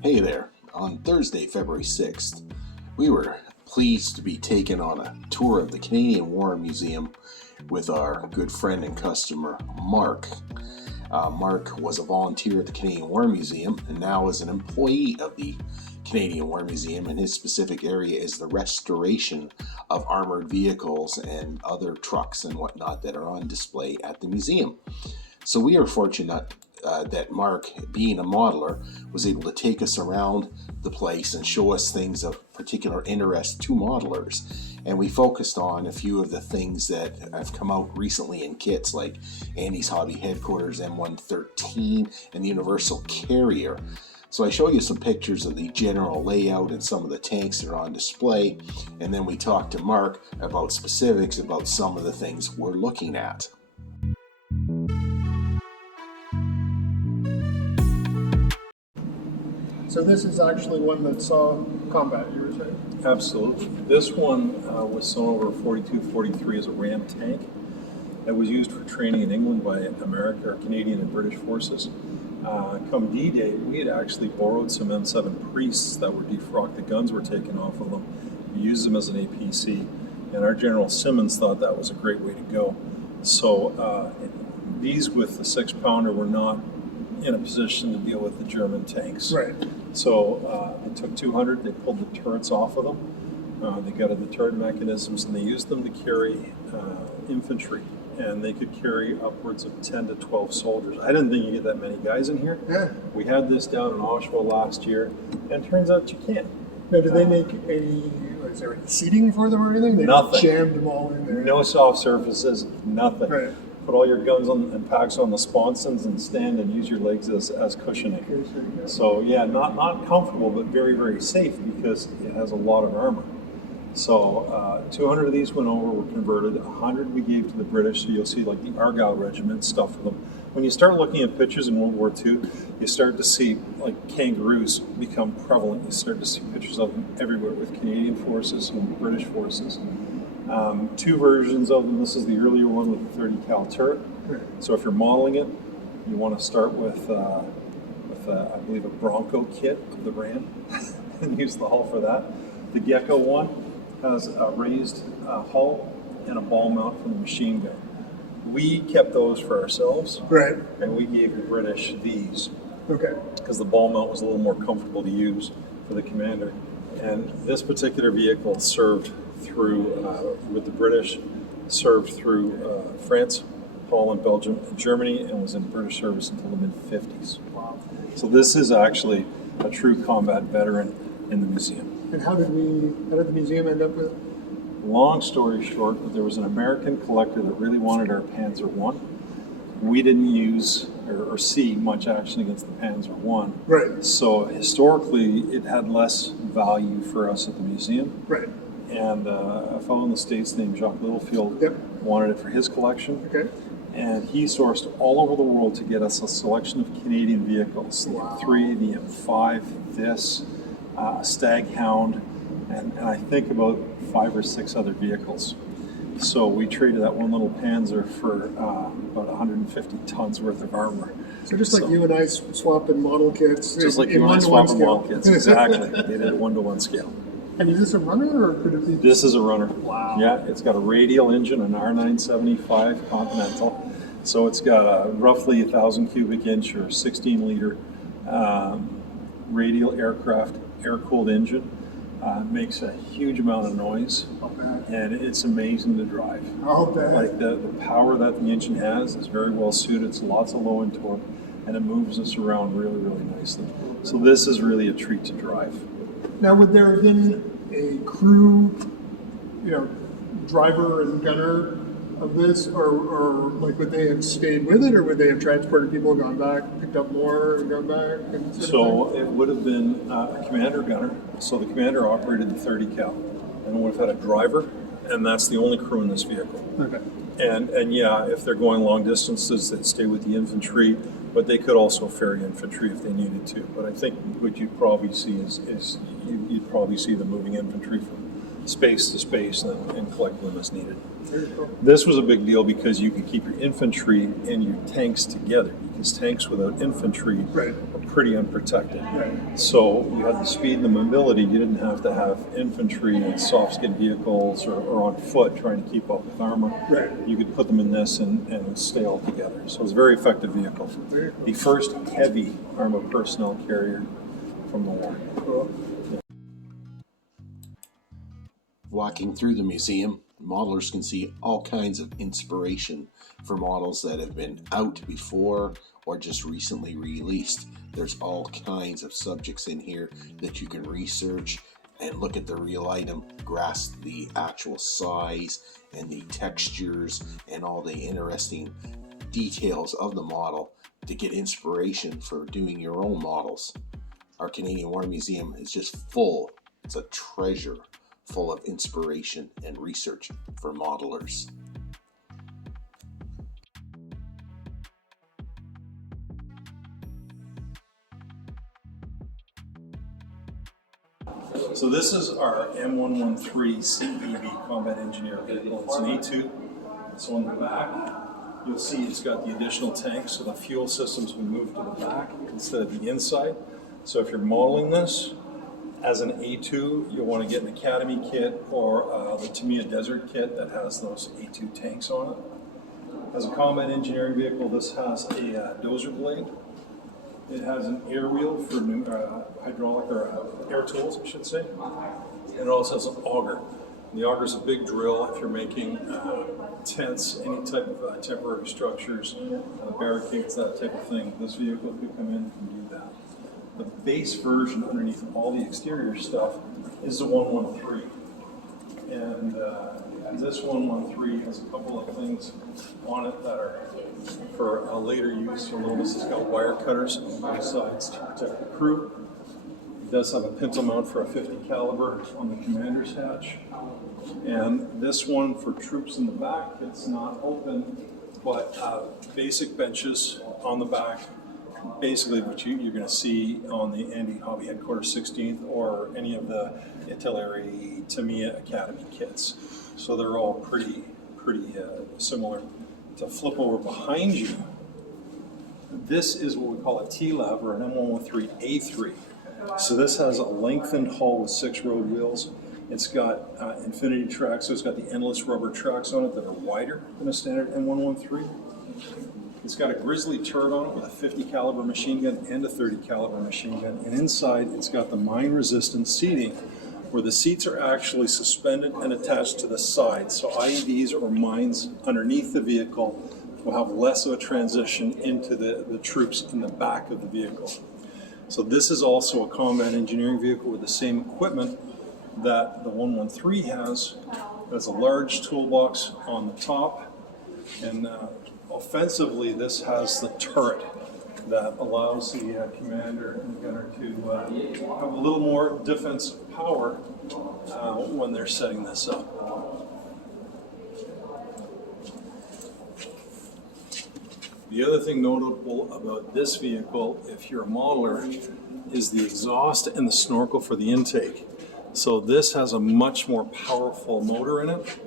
Hey there. On Thursday, February 6th, we were pleased to be taken on a tour of the Canadian War Museum with our good friend and customer, Mark. Mark was a volunteer at the Canadian War Museum and now is an employee of the Canadian War Museum, and his specific area is the restoration of armored vehicles and other trucks and whatnot that are on display at the museum. So we are fortunate that Mark, being a modeler, was able to take us around the place and show us things of particular interest to modelers. And we focused on a few of the things that have come out recently in kits, like Andy's Hobby Headquarters M113 and the Universal Carrier. So I show you some pictures of the general layout and some of the tanks that are on display, and then we talk to Mark about specifics about some of the things we're looking at. So this is actually one that saw combat, you were saying? Absolutely. This one was sewn over 42-43 as a Ram tank that was used for training in England by America, or Canadian and British forces. Come D-Day, we had actually borrowed some M7 priests that were defrocked. The guns were taken off of them. We used them as an APC, and our General Simmons thought that was a great way to go. So these with the 6-pounder were not in a position to deal with the German tanks. Right. So they took 200, they pulled the turrets off of them, they gutted the turret mechanisms, and they used them to carry infantry. And they could carry upwards of 10 to 12 soldiers. I didn't think you get that many guys in here. Yeah. We had this down in Oshawa last year, and it turns out you can. Now, did they make any, is there any seating for them or anything? They Nothing. Jammed them all in there. No soft surfaces, nothing. Right. Put all your guns on and packs on the sponsons and stand and use your legs as cushioning. Okay, so, yeah. So yeah, not comfortable, but very, very safe because it has a lot of armor. So 200 of these went over, were converted. 100 we gave to the British. So you'll see like the Argyll Regiment stuff for them. When you start looking at pictures in World War II, you start to see like kangaroos become prevalent. You start to see pictures of them everywhere with Canadian forces and British forces. Two versions of them. This is the earlier one with the 30 cal turret. Right. So if you're modeling it, you want to start with I believe a Bronco kit of the Ram and use the hull for that. The Gecko one has a raised hull and a ball mount for the machine gun. We kept those for ourselves, Right. and we gave the British these Okay. because the ball mount was a little more comfortable to use for the commander. And this particular vehicle served through, with the British, served through France, Holland, Belgium, and Germany, and was in British service until the mid-50s. Wow. So this is actually a true combat veteran in the museum. And how did the museum end up with? Long story short, but there was an American collector that really wanted our Panzer I. We didn't use or see much action against the Panzer I. Right. So historically, it had less value for us at the museum. Right. And a fellow in the States named Jacques Littlefield Yep. wanted it for his collection. Okay. And he sourced all over the world to get us a selection of Canadian vehicles. The Wow. M3, the M5, this, Staghound, and I think about 5 or 6 other vehicles. So we traded that one little Panzer for about 150 tons worth of armor. So just like you and I swapping model kits. Just like in you and I one-to-one swapping scale. model kits, exactly. They did a 1-to-1 scale. And is this a runner or could it be? This is a runner. Wow. Yeah, it's got a radial engine, an R975 Continental. So it's got a roughly 1,000 cubic inch or 16 liter radial aircraft air-cooled engine. Makes a huge amount of noise, Not bad. and it's amazing to drive. I'll bet. Like the power that the engine has is very well suited. It's lots of low end torque, and it moves us around really, really nicely. So this is really a treat to drive. Now, would there have been a crew, driver and gunner of this, or like would they have stayed with it, or would they have transported people, gone back, picked up more, and gone back? And So it would have been a commander gunner. So the commander operated the 30 cal, and would have had a driver, and that's the only crew in this vehicle. Okay. And yeah, if they're going long distances, they'd stay with the infantry, but they could also ferry infantry if they needed to. But I think what you'd probably see is you'd probably see them moving infantry from space to space and collect them as needed. Very cool. This was a big deal because you could keep your infantry and your tanks together. You these tanks without infantry Right. are pretty unprotected. Right. So you had the speed and the mobility. You didn't have to have infantry in soft skid vehicles or on foot trying to keep up with armor. Right. You could put them in this and stay all together. So it's a very effective vehicle. Very cool. The first heavy armored personnel carrier from the war. Cool. Walking through the museum, modelers can see all kinds of inspiration for models that have been out before or just recently released. There's all kinds of subjects in here that you can research and look at the real item, grasp the actual size and the textures and all the interesting details of the model to get inspiration for doing your own models. Our Canadian War Museum is just full. It's a treasure full of inspiration and research for modelers. So this is our M113 CEV combat engineer vehicle. It's an A2. So on the back, you'll see it's got the additional tank, so the fuel system's been moved to the back instead of the inside. So if you're modeling this as an A2, you'll want to get an Academy kit or the Tamiya Desert kit that has those A2 tanks on it. As a combat engineering vehicle, this has a dozer blade. It has an air wheel for hydraulic or air tools, I should say. And it also has an auger. And the auger is a big drill if you're making tents, any type of temporary structures, barricades, that type of thing. This vehicle could come in and do that. The base version underneath all the exterior stuff is the 113. And this 113 has a couple of things on it that are for a later use. You'll notice it's got wire cutters on both sides to protect the crew. It does have a pintle mount for a 50 caliber on the commander's hatch. And this one for troops in the back, it's not open, but basic benches on the back. Basically what you're going to see on the Andy Hobby Headquarters 16th or any of the Italeri Tamiya Academy kits. So they're all pretty similar. To flip over behind you, this is what we call a T-Lab or an M113A3. So this has a lengthened hull with 6 road wheels. It's got infinity tracks, so it's got the endless rubber tracks on it that are wider than a standard M113. It's got a Grizzly turret on it with a 50 caliber machine gun and a 30 caliber machine gun. And inside it's got the mine resistant seating where the seats are actually suspended and attached to the sides. So IEDs or mines underneath the vehicle will have less of a transition into the troops in the back of the vehicle. So this is also a combat engineering vehicle with the same equipment that the 113 has. It has a large toolbox on the top, and offensively this has the turret that allows the commander and the gunner to have a little more defensive power when they're setting this up. The other thing notable about this vehicle, if you're a modeler, is the exhaust and the snorkel for the intake. So this has a much more powerful motor in it,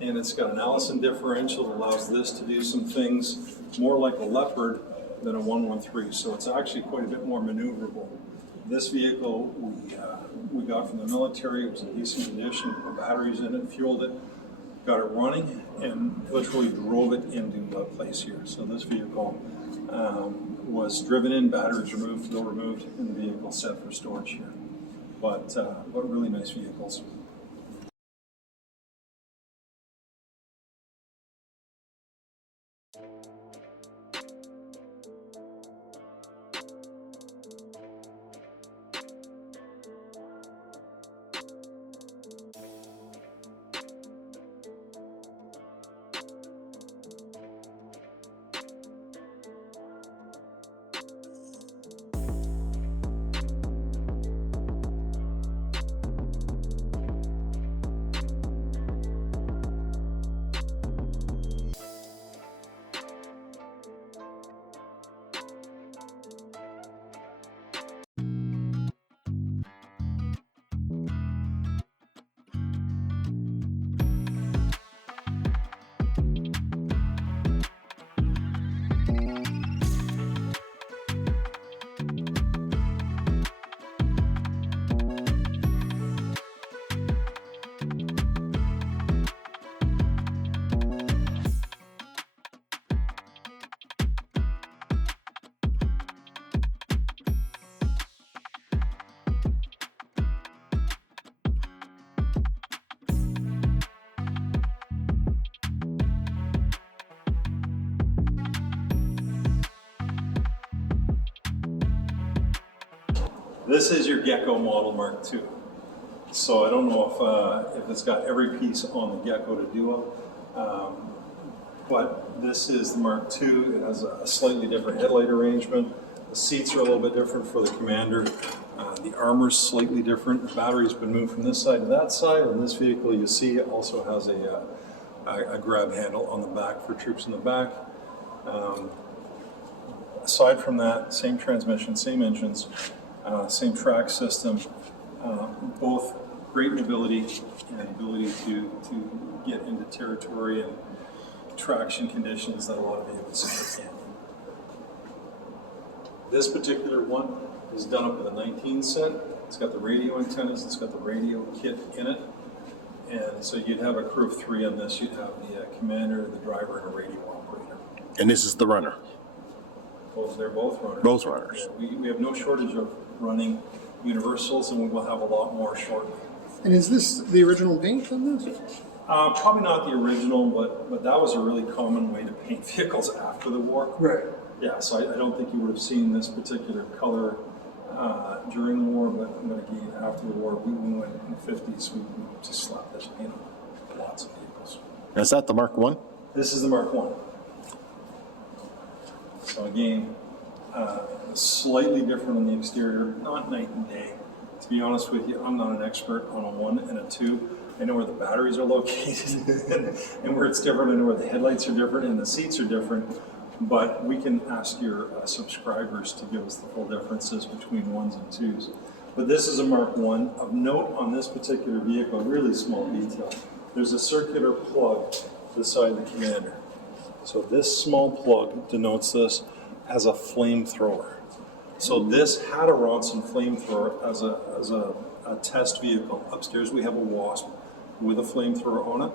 and it's got an Allison differential that allows this to do some things more like a Leopard than a 113. So it's actually quite a bit more maneuverable. This vehicle we got from the military. It was in decent condition, put batteries in it, fueled it, got it running, and literally drove it into place here. So this vehicle was driven in, batteries removed, fuel removed, and the vehicle set for storage here. But really nice vehicles. This is your Gecko model Mark II. So I don't know if it's got every piece on the Gecko to do it, but this is the Mark II. It has a slightly different headlight arrangement. The seats are a little bit different for the Commander. The armor's slightly different. The battery's been moved from this side to that side, and this vehicle you see also has a grab handle on the back for troops in the back. Aside from that, same transmission, same engines, same track system, both great mobility and ability to get into territory and traction conditions that a lot of vehicles simply can't. This particular one is done up with a 19 set. It's got the radio antennas, it's got the radio kit in it. And so you'd have a crew of 3 on this. You'd have the commander, the driver, and a radio operator. And this is the runner. They're both runners. Both runners. We have no shortage of running universals, and we will have a lot more shortly. And is this the original paint on this? Probably not the original, but that was a really common way to paint vehicles after the war. Right. Yeah, so I don't think you would have seen this particular color during the war, but again, after the war, we went in the 50s, we just slapped this paint on lots of vehicles. Is that the Mark I? This is the Mark I. So again, slightly different on the exterior, not night and day. To be honest with you, I'm not an expert on a 1 and a 2. I know where the batteries are located and where it's different, and where the headlights are different and the seats are different. But we can ask your subscribers to give us the full differences between 1s and 2s. But this is a Mark I. Of note on this particular vehicle, really small detail. There's a circular plug to the side of the Commander. So this small plug denotes this as a flamethrower. So this had a Ronson flamethrower as a test vehicle. Upstairs we have a Wasp with a flamethrower on it.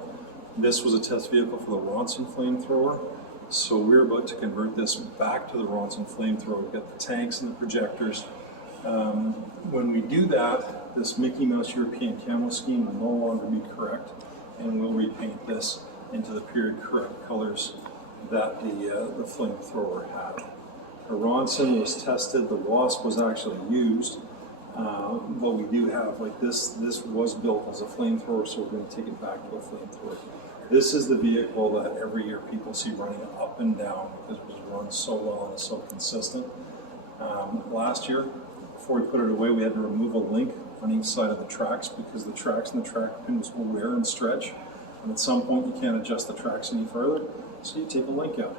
This was a test vehicle for the Ronson flamethrower. So we're about to convert this back to the Ronson flamethrower. We've got the tanks and the projectors. When we do that, this Mickey Mouse European camo scheme will no longer be correct, and we'll repaint this into the period correct colors that the flamethrower had. The Ronson was tested, the Wasp was actually used, but we do have, like this was built as a flamethrower, so we're going to take it back to a flamethrower. This is the vehicle that every year people see running up and down because it was run so well and is so consistent. Last year, before we put it away, we had to remove a link on each side of the tracks because the tracks and the track pins will wear and stretch. And at some point, you can't adjust the tracks any further, so you take a link out.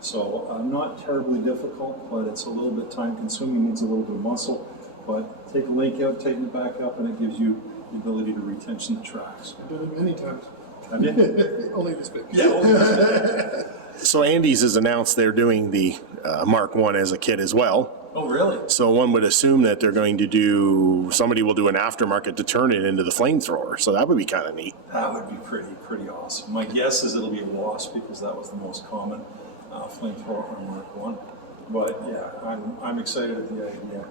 So not terribly difficult, but it's a little bit time consuming, needs a little bit of muscle. But take a link out, tighten it back up, and it gives you the ability to retension the tracks. I've done it many times. Have you? Only this big. Yeah, only this big. So Andy's has announced they're doing the Mark I as a kit as well. Oh, really? So one would assume that they're going to do, somebody will do an aftermarket to turn it into the flamethrower. So that would be kind of neat. That would be pretty awesome. My guess is it'll be a Wasp because that was the most common flamethrower on Mark I. But yeah, I'm excited at the idea.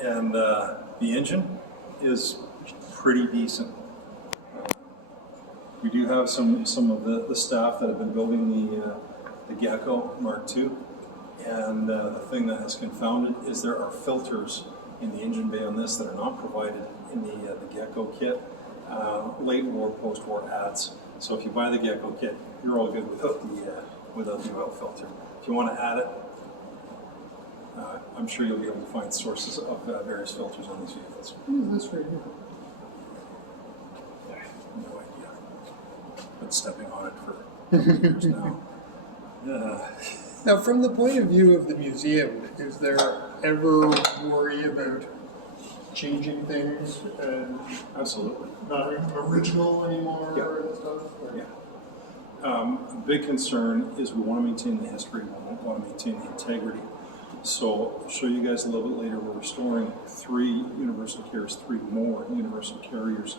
And the engine is pretty decent. We do have some of the staff that have been building the Gecko Mark II. And the thing that has confounded is there are filters in the engine bay on this that are not provided in the Gecko kit. Late war, post-war ads. So if you buy the Gecko kit, you're all good without the oil filter. If you want to add it, I'm sure you'll be able to find sources of various filters on these vehicles. What is this right here? No idea. Been stepping on it for years now. Now, from the point of view of the museum, is there ever worry about changing things and Absolutely. not original anymore Yeah. and stuff? Or- Yeah. A big concern is we want to maintain the history, we want to maintain the integrity. So I'll show you guys a little bit later, we're restoring 3 universal carriers, 3 more universal carriers.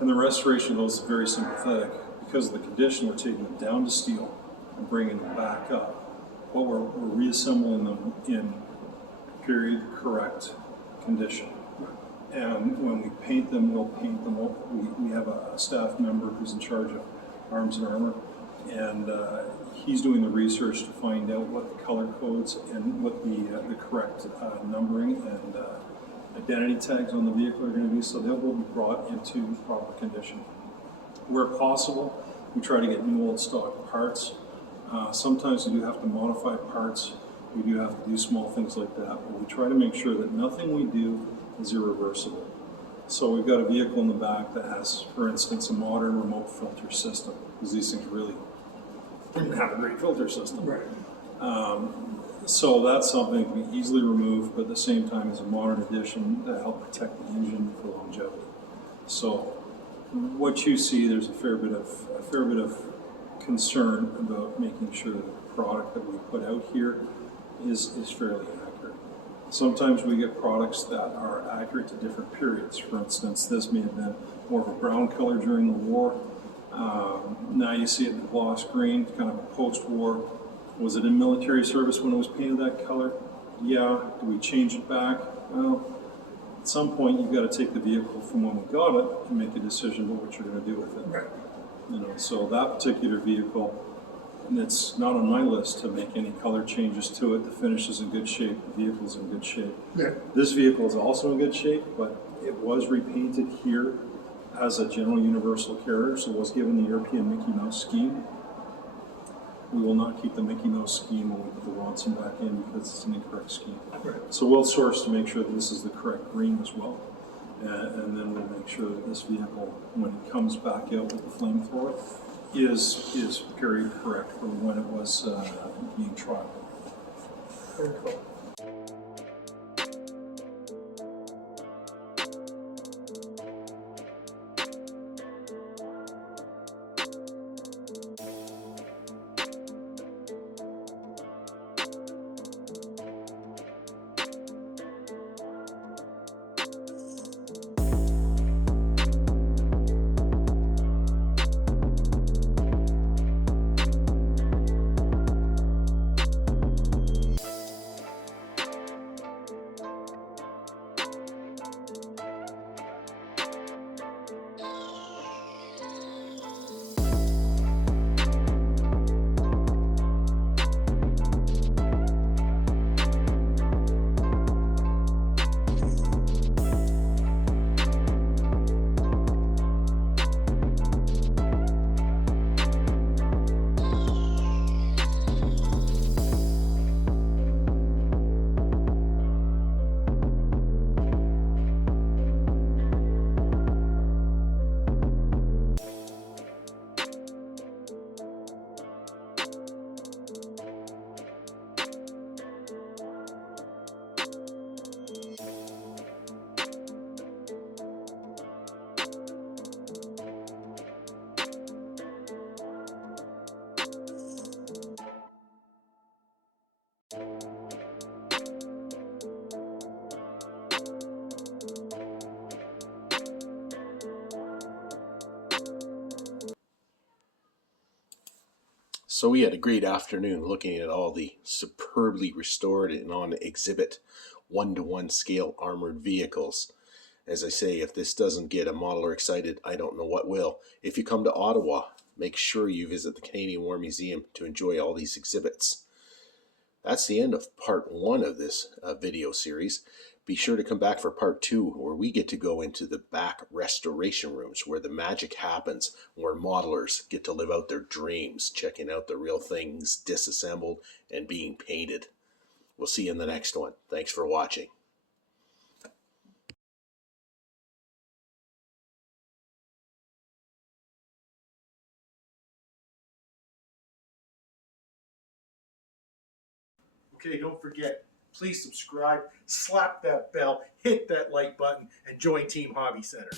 And the restoration of those is very sympathetic. Because of the condition, we're taking them down to steel and bringing them back up. But we're reassembling them in period correct condition. And when we paint them, we'll paint them. We have a staff member who's in charge of arms and armor, and he's doing the research to find out what the color codes and what the correct numbering and identity tags on the vehicle are going to be, so they will be brought into proper condition. Where possible, we try to get new old stock parts. Sometimes we do have to modify parts. We do have to do small things like that, but we try to make sure that nothing we do is irreversible. So we've got a vehicle in the back that has, for instance, a modern remote filter system, because these things really didn't have a great filter system. Right. So that's something we easily remove, but at the same time is a modern addition to help protect the engine for longevity. So what you see, there's a fair bit of concern about making sure that the product that we put out here is fairly accurate. Sometimes we get products that are accurate to different periods. For instance, this may have been more of a brown color during the war. Now you see it in gloss green, kind of a post-war. Was it in military service when it was painted that color? Yeah. Do we change it back? Well, at some point you've got to take the vehicle from when we got it and make a decision about what you're going to do with it. Right. You know, so that particular vehicle, and it's not on my list to make any color changes to it. The finish is in good shape. The vehicle's in good shape. Yeah. This vehicle is also in good shape, but it was repainted here as a general universal carrier, so it was given the European Mickey Mouse scheme. We will not keep the Mickey Mouse scheme when we put the Watson back in because it's an incorrect scheme. Right. So we'll source to make sure that this is the correct green as well. And then we'll make sure that this vehicle, when it comes back out with the flamethrower, is period correct for when it was being trialed. Very cool. So we had a great afternoon looking at all the superbly restored and on exhibit 1-to-1 scale armored vehicles. As I say, if this doesn't get a modeler excited, I don't know what will. If you come to Ottawa, make sure you visit the Canadian War Museum to enjoy all these exhibits. That's the end of part 1 of this video series. Be sure to come back for part 2, where we get to go into the back restoration rooms where the magic happens, where modelers get to live out their dreams, checking out the real things disassembled and being painted. We'll see you in the next one. Thanks for watching. Okay, don't forget, please subscribe, slap that bell, hit that like button, and join Team Hobby Center.